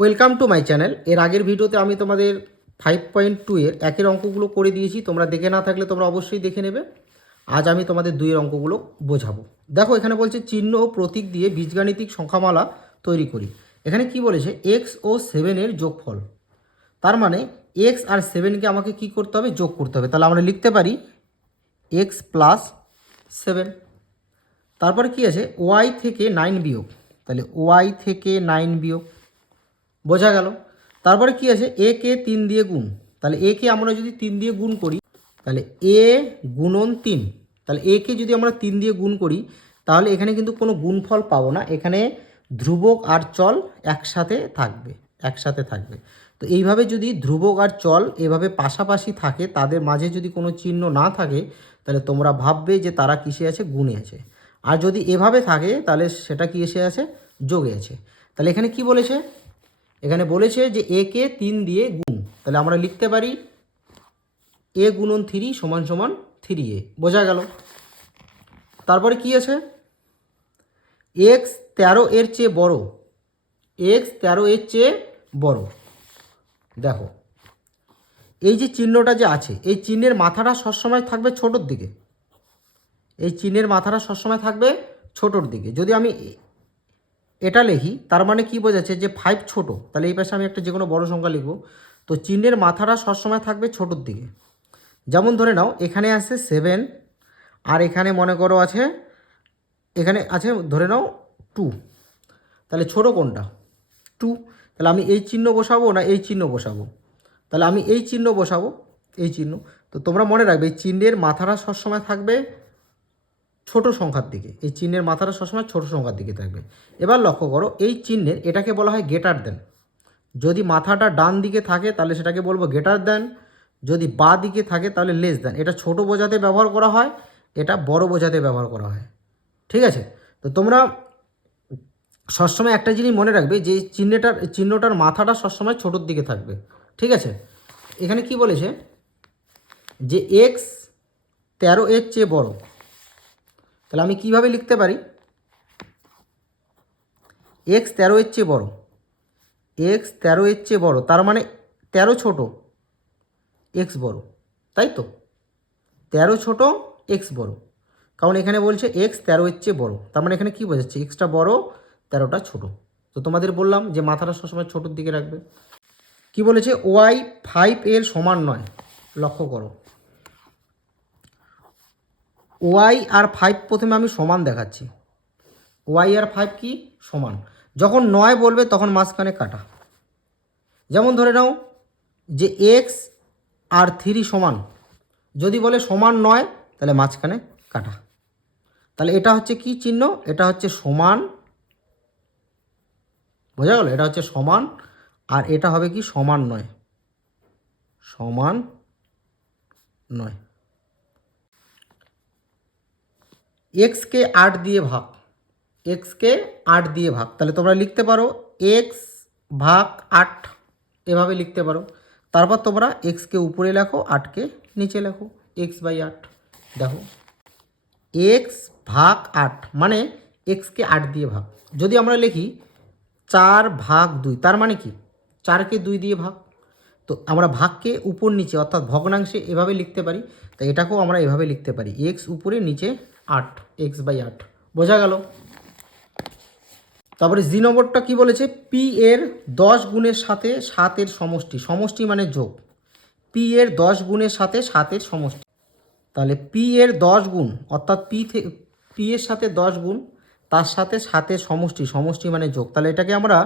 Welcome to my channel. এর আগের ভিডিওতে আমি তোমাদের ফাইভ পয়েন্ট টু এর একের অঙ্কগুলো করে দিয়েছি। তোমরা দেখে না থাকলে তোমরা অবশ্যই দেখে নেবে। আজ আমি তোমাদের দুইয়ের অঙ্কগুলো বোঝাবো। দেখো, এখানে বলছে চিহ্ন ও প্রতীক দিয়ে বীজগাণিতিক সংখ্যামালা তৈরি করি। এখানে কি বলেছে? এক্স ও সেভেনের যোগফল। তার মানে এক্স আর সেভেনকে আমাকে কি করতে হবে? যোগ করতে হবে। তাহলে আমরা লিখতে পারি এক্স প্লাস সেভেন তারপরে কি আছে? ওয়াই থেকে নাইন বিয়োগ। তাহলে ওয়াই থেকে নাইন বিয়োগ। বোঝা গেল। তারপরে কি আছে? এ, কে, তিন দিয়ে গুণ। তাহলে এ, কে আমরা যদি তিন দিয়ে গুণ করি, তাহলে এ গুণন তিন। তাহলে এ, কে যদি আমরা তিন দিয়ে গুণ করি, তাহলে এখানে কিন্তু কোনো গুণফল পাবো না। এখানে ধ্রুবক আর চল একসাথে থাকবে একসাথে থাকবে। তো এইভাবে যদি ধ্রুবক আর চল এভাবে পাশাপাশি থাকে, তাদের মাঝে যদি কোনো চিহ্ন না থাকে, তাহলে তোমরা ভাববে যে তারা কিসে আছে? গুণে আছে। আর যদি এভাবে থাকে, তাহলে সেটা কি এসে আছে? যোগে আছে। তাহলে এখানে কি বলেছে? এখানে বলেছে যে এ কে তিন দিয়ে গুণ। তাহলে আমরা লিখতে পারি এ গুণন থ্রি সমান সমান থ্রি এ। বোঝা গেল? তারপরে কি আছে? এক্স তেরো এর চেয়ে বড়। এক্স তেরো এর চেয়ে বড়। দেখো, এই যে চিহ্নটা যে আছে, এই চিহ্নের মাথাটা সবসময় থাকবে ছোটোর দিকে। এই চিহ্নের মাথাটা সবসময় থাকবে ছোটোর দিকে। যদি আমি এটা লিখি, তার মানে কি বোঝাচ্ছে যে ফাইভ ছোট। তাহলে এই পাশে আমি একটা যে কোনো বড় সংখ্যা লিখব। তো চিহ্নের মাথাটা সবসময় থাকবে ছোটোর দিকে। যেমন ধরে নাও, এখানে আছে সেভেন আর এখানে মনে করো আছে, এখানে আছে ধরে নাও টু তাহলে ছোট কোনটা? টু তাহলে আমি এই চিহ্ন বসাবো না এই চিহ্ন বসাবো? তাহলে আমি এই চিহ্ন বসাবো, এই চিহ্ন। তো তোমরা মনে রাখবে, এই চিহ্নের মাথাটা সবসময় থাকবে ছোট সংখ্যার দিকে। এই চিহ্নের মাথাটা সবসময় ছোট সংখ্যার দিকে থাকবে। এবার লক্ষ্য করো, এই চিহ্নের এটাকে বলা হয় গেটার দেন যদি মাথাটা ডান দিকে থাকে, তাহলে সেটাকে বলব গেটার দেন যদি বা দিকে থাকে, তাহলে লেস দেন এটা ছোট বোঝাতে ব্যবহার করা হয়, এটা বড় বোঝাতে ব্যবহার করা হয়। ঠিক আছে? তো তোমরা সবসময় একটা জিনিস মনে রাখবে যে চিহ্নটার চিহ্নটার মাথাটা সবসময় ছোটোর দিকে থাকবে। ঠিক আছে? এখানে কি বলেছে? যে এক্স তেরো এর চেয়ে বড়। তাহলে আমি কীভাবে লিখতে পারি? এক্স তেরো এর চেয়ে বড়। এক্স তেরো এর চেয়ে বড়, তার মানে তেরো ছোট এক্স বড়, তাই তো? তেরো ছোট এক্স বড়। কারণ এখানে বলছে এক্স তেরো এর চেয়ে বড়, তার মানে এখানে কী বোঝাচ্ছে? এক্সটা বড়, তেরোটা ছোট। তো তোমাদের বললাম যে মাথাটা সবসময় ছোটোর দিকে রাখবে। কি বলেছে? ওয়াই ফাইভ এর সমান নয়। লক্ষ্য করো। ওয়াই আর ফাইভ প্রথমে আমি সমান দেখাচ্ছি। ওয়াই আর ফাইভ কি? সমান। যখন নয় বলবে, তখন মাঝখানে কাটা। যেমন ধরে নাও যে এক্স আর থ্রি সমান। যদি বলে সমান নয়, তাহলে মাঝখানে কাটা। তাহলে এটা হচ্ছে কি চিহ্ন? এটা হচ্ছে সমান। বোঝা গেল? এটা হচ্ছে সমান। আর এটা হবে কি? সমান নয়। সমান নয়। এক্সকে আট দিয়ে ভাগ, এক্সকে আট দিয়ে ভাগ। তাহলে তোমরা লিখতে পারো এক্স ভাগ আট, এভাবে লিখতে পারো। তারপর তোমরা এক্সকে উপরে লেখো, আটকে নিচে লেখো, এক্স বাই আট। দেখো, এক্স ভাগ আট মানে এক্সকে আট দিয়ে ভাগ। যদি আমরা লিখি চার ভাগ দুই, তার মানে কি? চারকে দুই দিয়ে ভাগ। তো আমরা ভাগকে উপর নিচে, অর্থাৎ ভগ্নাংশে এভাবে লিখতে পারি তো এটাকেও আমরা এভাবে লিখতে পারি। এক্স উপরে, নিচে আট এক্স বাই আট। বোঝা গেল? তারপরে জি নম্বরটা কি বলেছে? পি এর দশ গুণের সাথে সাতের সমষ্টি। সমষ্টি মানে যোগ। পি এর দশ গুণের সাথে সাতের সমষ্টি। তাহলে পি এর দশ গুণ, অর্থাৎ পি থেকে পি এর সাথে দশ গুণ, তার সাথে সাতের সমষ্টি। সমষ্টি মানে যোগ। তাহলে এটাকে আমরা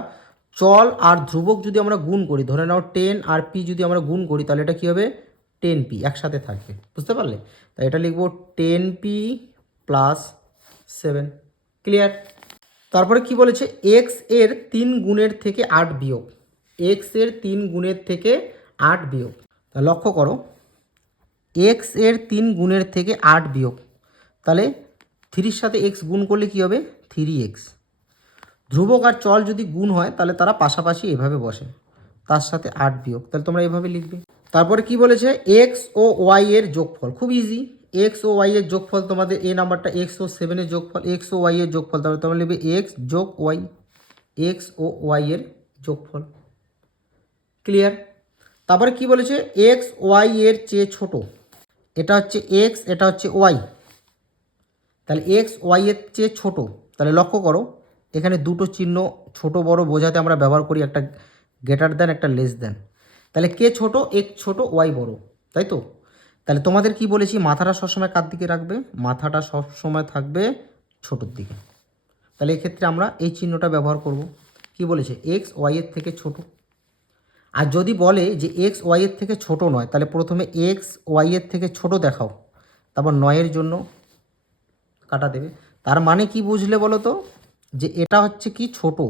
চল আর ধ্রুবক যদি আমরা গুণ করি, ধরে নাও টেন আর পি যদি আমরা গুণ করি, তাহলে এটা কী হবে? টেন পি একসাথে থাকবে। বুঝতে পারলে? তাই এটা লিখব ten P plus seven clear তারপরে কি বলেছে? এক্সের তিন গুণের থেকে আট বিয়োগ। এক্সের তিন গুণের থেকে আট বিয়োগ। তা লক্ষ্য করো। এক্সের তিন গুণের থেকে আট বিয়োগ। তাহলে থ্রির সাথে এক্স গুণ করলে কি হবে? থ্রি এক্স ধ্রুবক আর চল যদি গুণ হয়, তাহলে তারা পাশাপাশি এভাবে বসে। তার সাথে আট বিয়োগ। তাহলে তোমরা এভাবে লিখবে। তারপরে কি বলেছে? এক্স ও ওয়াই এর যোগফল। খুব ইজি এক্স ও ওয়াই এর যোগফল তোমাদের এই নাম্বারটা এক্স ও সেভেনের যোগফল এক্স ও ওয়াই এর যোগফল, তাহলে তোমরা লিখবে এক্স যোগ ওয়াই এক্স ও ওয়াই এর যোগফল। ক্লিয়ার তারপরে কি বলেছে? এক্স ওয়াই এর চেয়ে ছোট। এটা হচ্ছে এক্স এটা হচ্ছে ওয়াই তাহলে এক্স ওয়াই এর চেয়ে ছোট। তাহলে লক্ষ্য করো, এখানে দুটো চিহ্ন, ছোট, বড় বোঝাতে আমরা ব্যবহার করি একটা গ্রেটার দেন একটা লেস দেন তাহলে কে ছোট? এক্স ছোট ওয়াই বড়। তাই তো? তাহলে তোমাদের কি বলেছি, মাথাটা সবসময় কার দিকে রাখবে? মাথাটা সবসময় থাকবে ছোটোর দিকে। তাহলে এক্ষেত্রে আমরা এই চিহ্নটা ব্যবহার করব। কি বলেছে? এক্স ওয়াই এর থেকে ছোট। আর যদি বলে যে এক্স ওয়াই এর থেকে ছোট নয়, তাহলে প্রথমে এক্স ওয়াই এর থেকে ছোট দেখাও। তারপর নয়ের জন্য কাটা দেবে। তার মানে কি বুঝলে বলো তো? যে এটা হচ্ছে কি ছোট?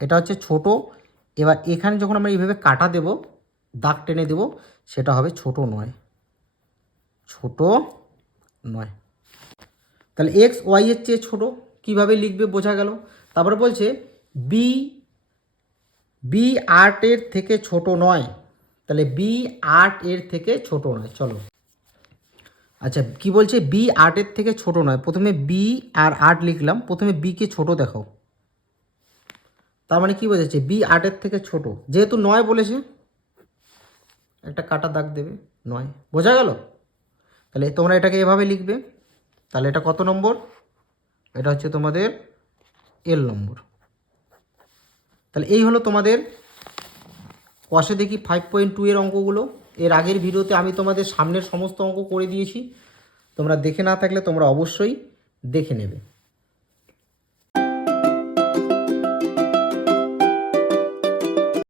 এটা হচ্ছে ছোট। এবার এখানে যখন আমরা এইভাবে কাটা দেব দাগ টেনে দেব, সেটা হবে ছোট নয়। ছোট নয়। তাহলে এক্স ওয়াই এর চেয়ে ছোট কীভাবে লিখবে বোঝা গেল? তারপরে বলছে বি বি আট এর থেকে ছোট নয়। তাহলে বি আট এর থেকে ছোট নয়, চলো। আচ্ছা কি বলছে? বি আটের থেকে ছোট নয়। প্রথমে বি আর আট লিখলাম। প্রথমে বিকে ছোট দেখাও। তার মানে কি বোঝাচ্ছে? বি আটের থেকে ছোট। যেহেতু নয় বলেছে একটা কাটা দাগ দেবে, নয়। বোঝা গেল? তাহলে তোমরা এটাকে এভাবে লিখবে। তাহলে এটা কত নম্বর? এটা হচ্ছে তোমাদের এল নম্বর। তাহলে এই হলো তোমাদের কষে দেখি ফাইভ পয়েন্ট টু এর অঙ্কগুলো। এর আগের ভিডিওতে আমি তোমাদের সামনের সমস্ত অঙ্ক করে দিয়েছি। তোমরা দেখে না থাকলে তোমরা অবশ্যই দেখে নেবে।